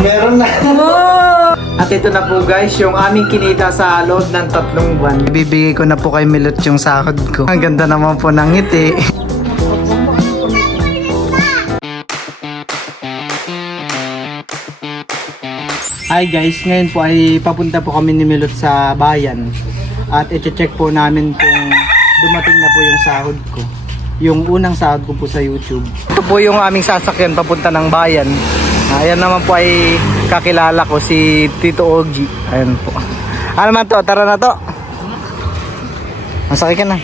Meron na. Wow! At ito na po guys, yung aming kinita sa loob ng 3 buwan. Ibibigay ko na po kay Milot yung sahod ko. Ang ganda naman po ng ngiti. Hi guys, ngayon po ay papunta po kami ni Milot sa bayan. At i-check po namin kung dumating na po yung sahod ko. Yung unang sahod ko po sa YouTube. Ito po yung aming sasakyan papunta ng bayan. Ayan naman po ay kakilala ko, si Tito Ogie. Ayan po. Ano naman to? Tara na to. Masakay ka na.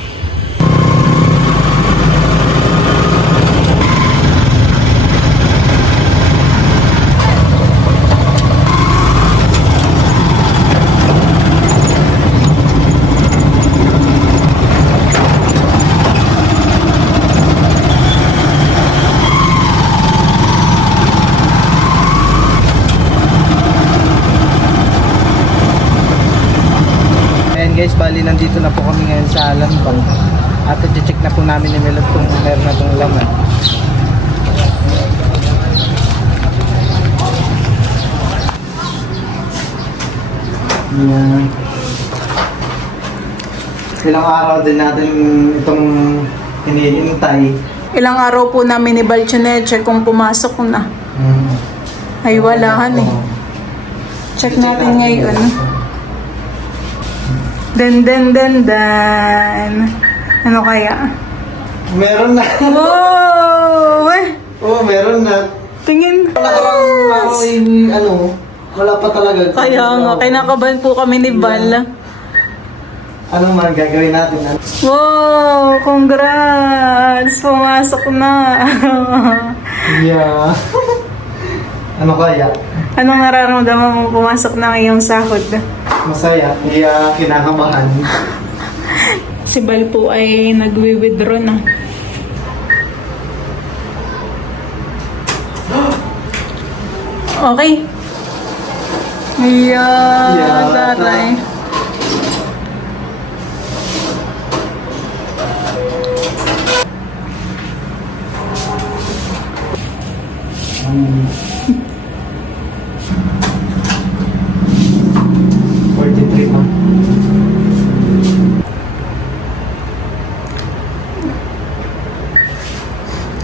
Guys, bali nandito na po kami ngayon sa Lanbang at i-check na po namin ni Milot kung meron na itong laman. Yan. Ilang araw din natin itong hinihintay. Ilang araw po namin ni Balchineche kung pumasok na. Ay wala han eh. Check natin ngayon. Dan. Ano kaya? Meron na. Wow! Oo, meron na. Tingin. Wala pa talaga. Kaya nga, kinakabahan po kami ni Val. Ano man gagawin natin? Wow! Congrats! Pumasok na. Yeah. Ano kaya? Anong nararamdaman mo pumasok na ngayong sahod? Masaya, hindi kinakabahan. Si Val po ay nagwi-withdraw na. Okay. Yeah, taray.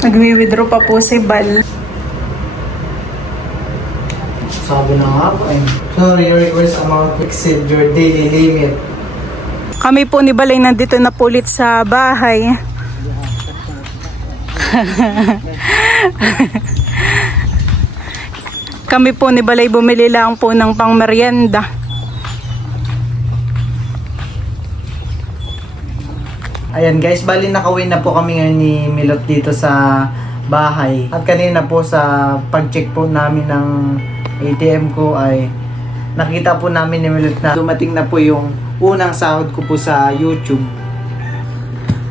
Nagwi-withdraw pa po si Val. Sabi na nga po eh. Sorry, your request amount exceed your daily limit. Kami po ni Val ay nandito na po ulit sa bahay. Kami po ni Val ay bumili lang po ng pangmeryenda. Ayan guys, bali nakawin na po kami ngayon ni Milot dito sa bahay. At kanina po sa pag-check po namin ng ATM ko ay nakita po namin ni Milot na dumating na po yung unang sahod ko po sa YouTube.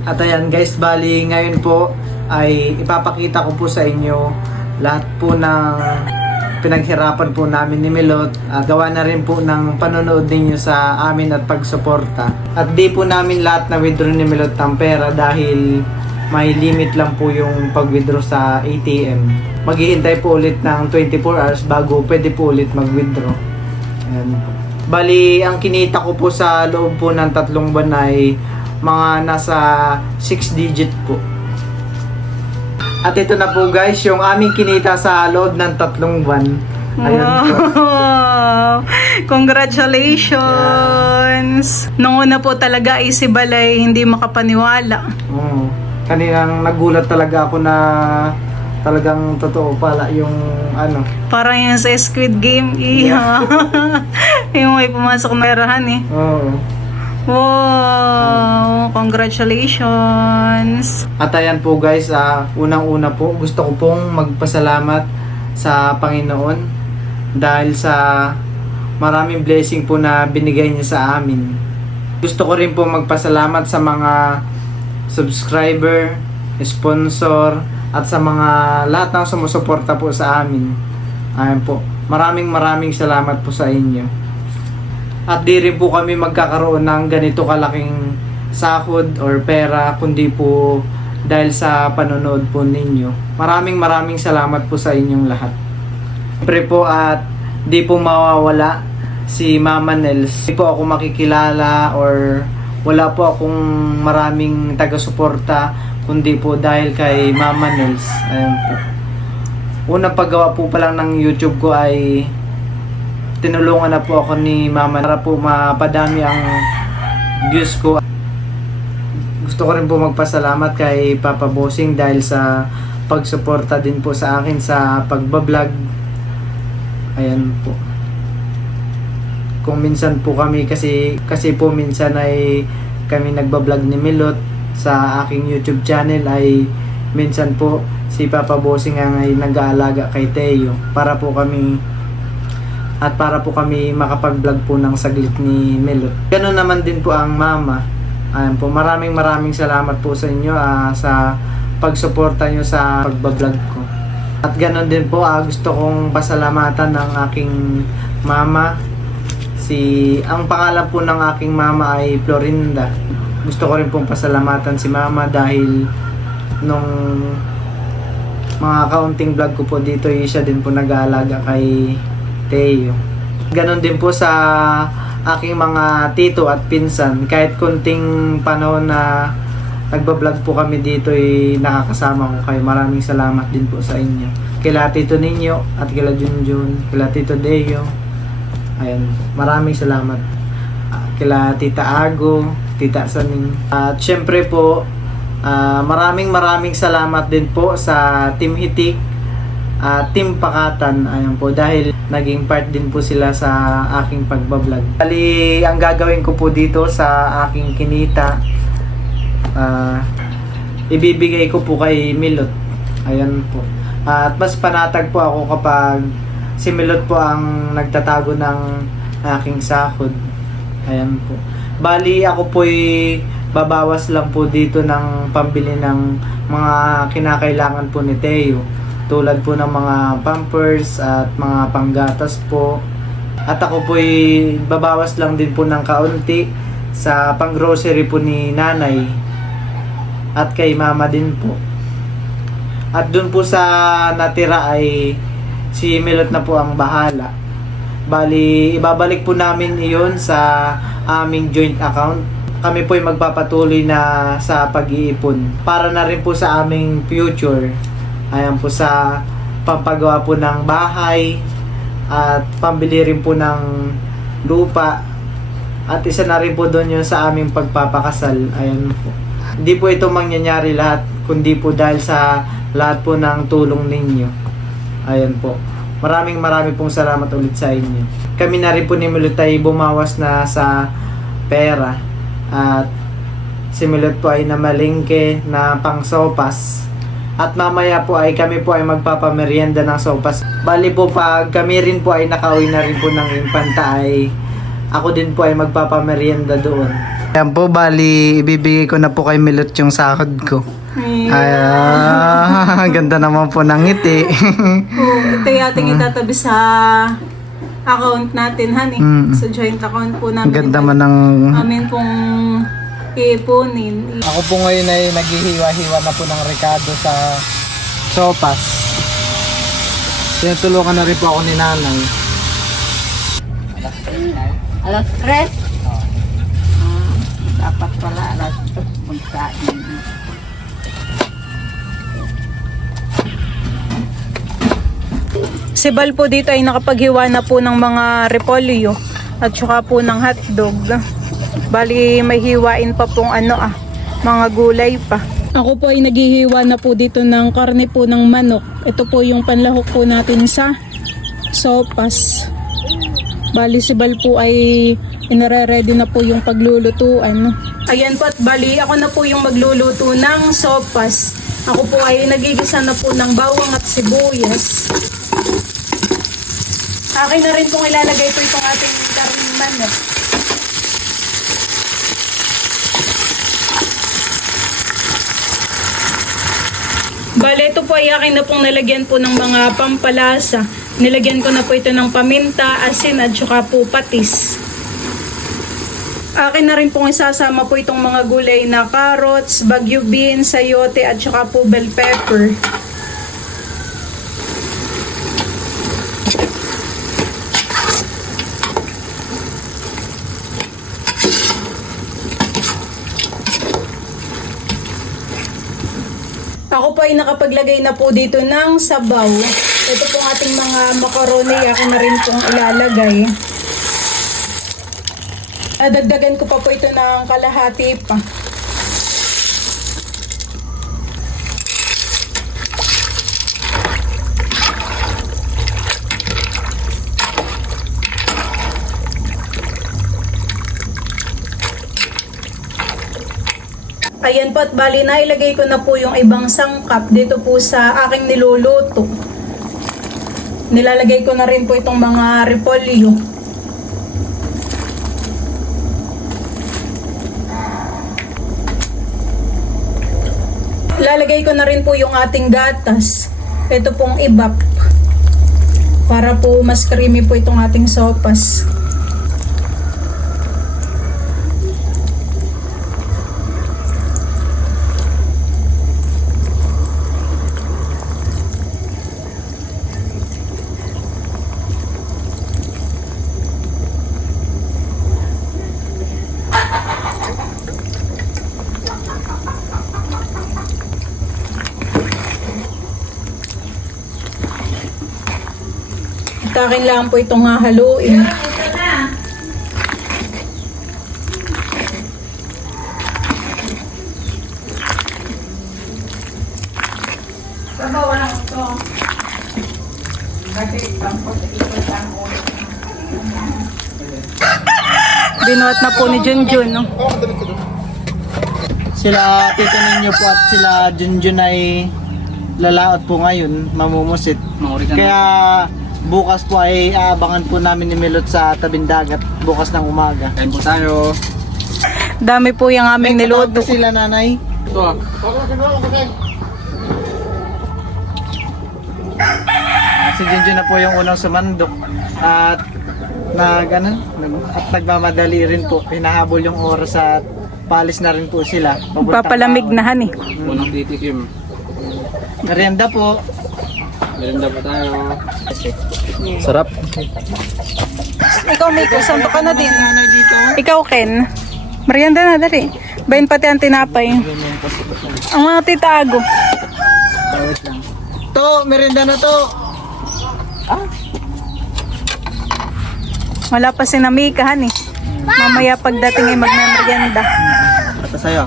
At ayan guys, bali ngayon po ay ipapakita ko po sa inyo lahat po ng pinaghirapan po namin ni Milot at gawa na rin po ng panonood ninyo sa amin at pagsuporta. At di po namin lahat na withdraw ni Milot ng pera dahil may limit lang po yung pag-withdraw sa ATM. Maghihintay po ulit ng 24 hours bago pwede po ulit mag-withdraw. Ayan po. Bali, ang kinita ko po sa loob po ng 3 buwan ay mga nasa 6 digit po. At ito na po guys, yung aming kinita sa loob ng 3 buwan. Ayan po. Wow! Congratulations! Yeah. Nung una po talaga ay si Balay hindi makapaniwala. Kaninang nagulat talaga ako na talagang totoo pala yung ano. Parang yung sa Squid Game. Yeah. Yung may pumasok na erahan eh. Oo. Wow! Congratulations! At ayan po guys, unang-una po gusto ko pong magpasalamat sa Panginoon dahil sa maraming blessing po na binigay niya sa amin. Gusto ko rin po magpasalamat sa mga subscriber, sponsor, at sa mga lahat ng sumusuporta po sa amin. Ayan po. Maraming salamat po sa inyo. At di rin po kami magkakaroon ng ganito kalaking sahod or pera kundi po dahil sa panonood po ninyo. Maraming salamat po sa inyong lahat. Siyempre po at di po mawawala si Mama Nels. Di po ako makikilala or wala po akong maraming taga-suporta kundi po dahil kay Mama Nels. Ayan po. Unang paggawa po pa lang ng YouTube ko ay tinulungan na po ako ni Mama para po mapadami ang views ko. Gusto ko rin po magpasalamat kay Papa Bossing dahil sa pagsuporta din po sa akin sa pagbablog. Ayan po. Kung minsan po kami kasi po minsan ay kami nagbablog ni Milot sa aking YouTube channel ay minsan po si Papa Bossing ang ay nag-aalaga kay Teo para po kami makapag-vlog po ng saglit ni Milot. Ganoon naman din po ang Mama. Ayan po, maraming salamat po sa inyo sa pagsuporta nyo sa pagbablog ko. At ganoon din po, gusto kong pasalamatan ng aking mama. Ang pangalan po ng aking mama ay Florinda. Gusto ko rin pong pasalamatan si Mama dahil nung mga kaunting vlog ko po dito, siya din po nag-aalaga kay Teo. Ganon din po sa aking mga tito at pinsan. Kahit kunting panahon na nagbablog po kami dito nakakasama ko kayo. Maraming salamat din po sa inyo. Kila Tito Ninyo at kila Junjun, kila Tito Deo. Ayan, maraming salamat. Kila Tita Ago, Tita Saning. At syempre po, maraming salamat din po sa Team Hitik at Team Pakatan. Ayan po, dahil naging part din po sila sa aking pagbablog. Bali, ang gagawin ko po dito sa aking kinita, ibibigay ko po kay Milot. Ayan po. At mas panatag po ako kapag si Milot po ang nagtatago ng aking sahod. Ayan po. Bali, ako po'y babawas lang po dito ng pambili ng mga kinakailangan po ni Teo. Tulad po ng mga pampers at mga panggatas po. At ako po'y babawas lang din po ng kaunti sa pang-grocery po ni Nanay. At kay Mama din po. At dun po sa natira ay si Milot na po ang bahala. Bali, ibabalik po namin iyon sa aming joint account. Kami po ay magpapatuloy na sa pag-iipon para na rin po sa aming future. Ayan po, sa pampagawa po ng bahay at pambili rin po ng lupa. At isa na rin po doon yun sa aming pagpapakasal. Ayan po. Hindi po ito mangyayari lahat kundi po dahil sa lahat po ng tulong ninyo. Ayan po. Maraming pong salamat ulit sa inyo. Kami na rin po ni Milot ay bumawas na sa pera. At si Milot po ay namalingke na pang sopas. At mamaya po ay kami po ay magpapamerienda ng sopas. Bali po pag kami rin po ay nakauwi na rin po ng Infanta ay ako din po ay magpapamerienda doon. Yan po, bali ibibigay ko na po kay Milot yung sahod ko. Ay, ganda naman po ng ngiti. Ito yung ating itatabi sa account natin, honey. Sa joint account po namin. Ganda man ng... Amin pong iipunin. Ako po ngayon ay naghihiwa-hiwa na po ng Ricardo sa sopas. Tinutulungan na rin po ako ni Nanay. Alas 3? Dapat pala alas 3 magkain. Si Bal po dito ay nakapaghiwa na po ng mga repolyo at saka po ng hotdog. Bali may hiwain pa pong mga gulay pa. Ako po ay naghihiwa na po dito ng karne po ng manok. Ito po yung panlahok po natin sa sopas. Bali si Bal po ay inare-ready na po yung paglulutuan. Ayan po, at bali ako na po yung magluluto ng sopas. Ako po ay nagigisa na po ng bawang at sibuyas. Akin na rin pong ilalagay po itong ating karning manok. Bale, ito po ay akin na pong nalagyan po ng mga pampalasa. Nilagyan ko na po ito ng paminta, asin at saka po patis. Akin na rin pong isasama po itong mga gulay na carrots, bagyo beans, sayote at saka po bell pepper. Ako po ay nakapaglagay na po dito ng sabaw. Ito pong ating mga macaroni, ako na rin pong ilalagay. Dagdagan ko pa po ito ng kalahati pa. Ayan po, at bali na ilagay ko na po yung ibang sangkap dito po sa aking niluluto. Nilalagay ko na rin po itong mga repolyo. Lalagay ko na rin po yung ating gatas. Ito pong ibap. Para po mas creamy po itong ating sopas. Akin lang po itong hahaluin. Sabaw lang ito. Kasi tampos ikot ang ulo. Binuhat na po ni Junjun, no? Sila Tito Ninyo po at sila Junjun ay lalaot po ngayon, mamumusit. Kaya bukas po ay aabangan po namin ni Milot sa tabing dagat bukas ng umaga. Kain po tayo. Dami po yung aming May niluto. katawag sila nanay. Ito ah. Si Junjun na po yung unang sumandok at nagmamadali rin po. Hinahabol yung oras at paalis na rin po sila. Papalamig na han eh. Unang titikim. Merienda po. Merinda po tayo. Sarap. Ikaw, Miko, santo ka na din. Nanay dito. Ikaw, Ken. Merienda na, dali. Bayin pati ang tinapay. Ang mga titago. To, merienda na to. Wala pa si Namika, han eh. Mamaya pagdating ay magmemerienda. Ito sa'yo.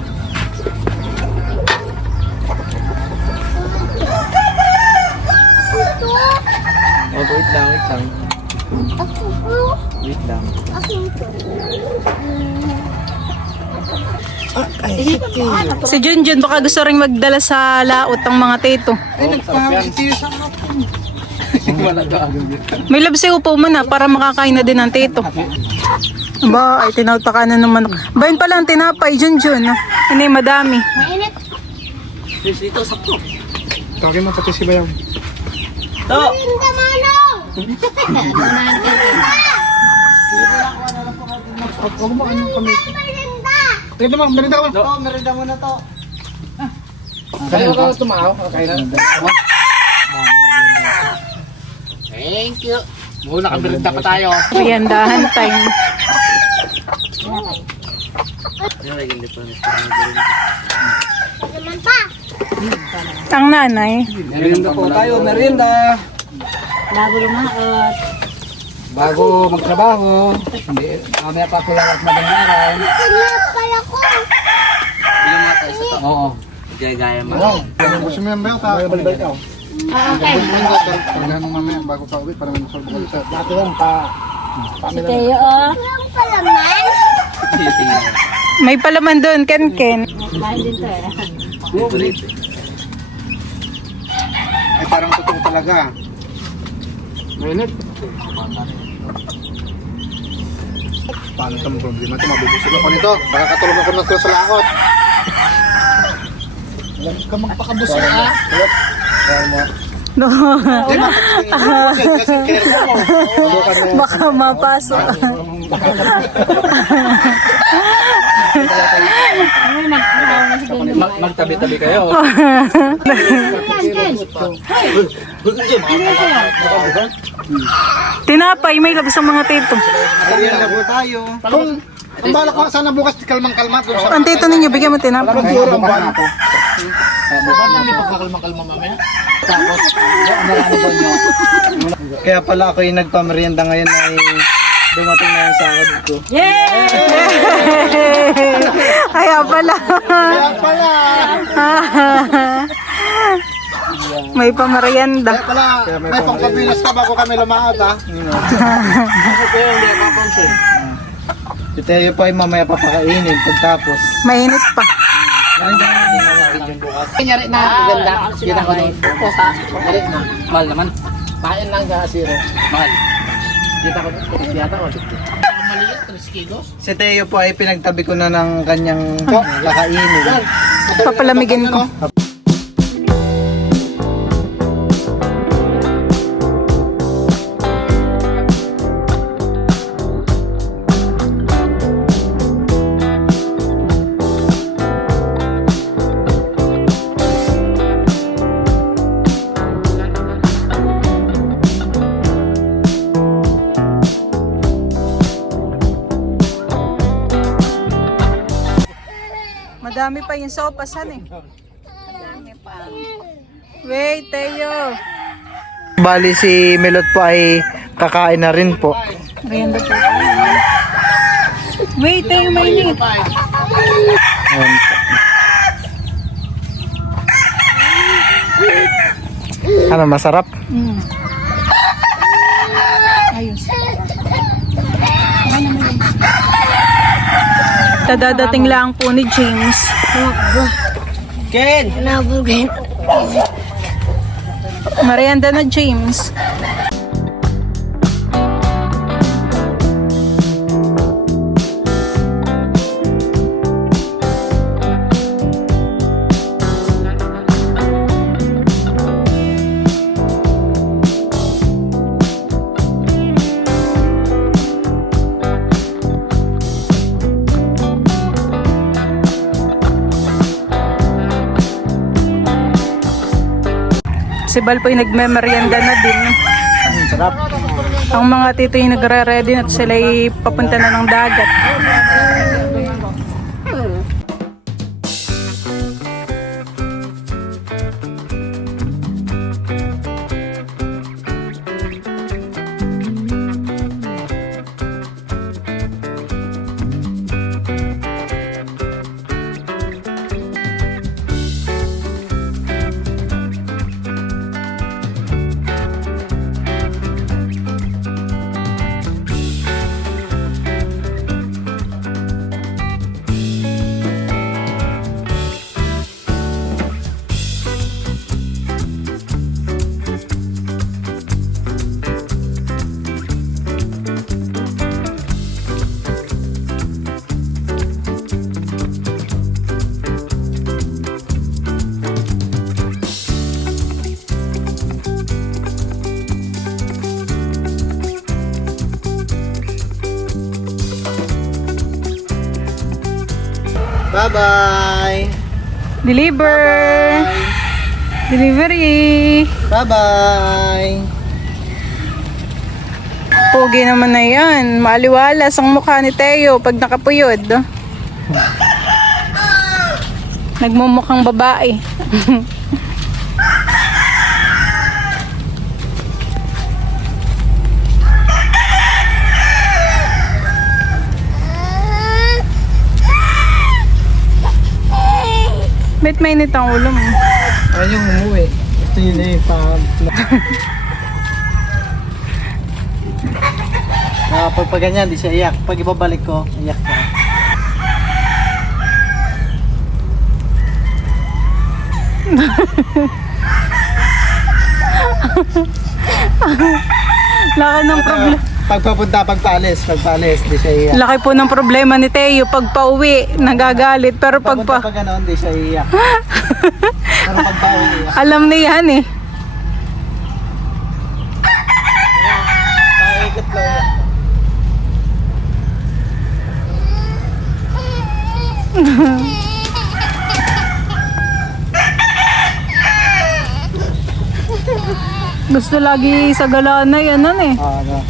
Oh, wait lang. Wait lang. Si Junjun, baka gusto rin magdala sa laot ang mga tito. Ay, nagpapitiyo sa hapon. Wala ka agad dito. May labsi upo mo na para makakain na din ng tito. Ba, ay tinawag pa ka na naman. Bayin pala ang tinapay, Junjun. Hindi, madami. Dito, sakto. Tawagin mo pati si Bayang. To! Merinda mo, merinda ka ba? To, merienda mo na to. Kaya ka tumahaw. Kakain na. Thank you. Muna ka merinda pa tayo. Riyandahan time. Ang nanay. Merinda po tayo, merinda. Bago lumaot. Bago magtrabaho. Hindi, mamaya pa kulang at madaling araw. Oo. Gaya-gaya mo. Gusto mo yung bayaw ta? Balik ako. Okay. Pagkahan mo mamaya bago pa uwi para mag-solve ko sa dati lang pa. Si Teo, oh. May palaman doon, Ken. Kain din to eh. Ay parang totoo talaga. Mainit. Paano itong problema ito? Mabubusog ako nito. Baka katulog ako na sa lakot. Alam ka magpakabusog ha? No. Di ba? Kasi care mo. Baka mapasok. Magtabi-tabi kayo. Tinapay, may labis ang mga tito. Merienda po tayo. Kung balak ko sana bukas kalmang-kalma doon sa Ang tito ninyo, bigyan mo tinapay. siguro ang buwan ako. Bakit hindi pagkakalma-kalma mamaya? Tapos, marami doon nyo. Kaya pala ako yung nagpamerienda ngayon ay dumating na yung sahod ko. Kaya pala. Kaya pala! May pamerienda. Kaya pala, may pangkapilas ka bago kami lumaot ha. Ako kaya hindi papansin. Si Teo po ay mamaya papakainin pagtapos. Mainit pa. Kanyari na, ganda. Kita ko nun. Pusa. Kanyari na. Mahal naman. Kain lang ka, zero. Mahal. Kita ko nun. Yata ko. Maliit, 3 kilos. Si Teo po ay pinagtabi ko na ng kanyang kakainin. Papalamigin ko. Madami pa yung sopasan eh. Madami pa. Wait, Teo. Bali si Milot po ay kakain na rin po. Merienda po. Wait, Teo, mainit. Ayan po. Ano, masarap? Mm. Ayos. Kadadating lang po ni James. Ken! Merienda na, James. Si Bal po yung nagme-merienda na din. Sarap. Ang mga tito yung nagre-ready at sila ay papunta na ng dagat. Bye-bye! Deliver! Delivery! Bye-bye! Pogi naman na yan. Maaliwalas ang mukha ni Teo pag nakapuyod. Nagmumukhang babae. Ba't mainit ang ulo mo? Ayun yung umuwi. Ito yun eh, pag ganyan, di siya iyak. Pag ibabalik ko, iyak ka. Laki ng problema. Pagpapunta, pagpaalis, di siya iyak. Laki po ng problema ni Teo. Pag pauwi, nagagalit. Pero pag Pagpunta pag ganoon, di siya iyak. Pero pag pauwi, iyak. alam niya yan eh. Paikot lang iyak. Gusto lagi sa galaan na yan, ano eh. Ano?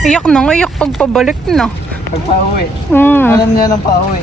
Iyak na nga, iyak pagpabalik na. Pagpa-uwi. Mm. Alam niya ng pa-uwi.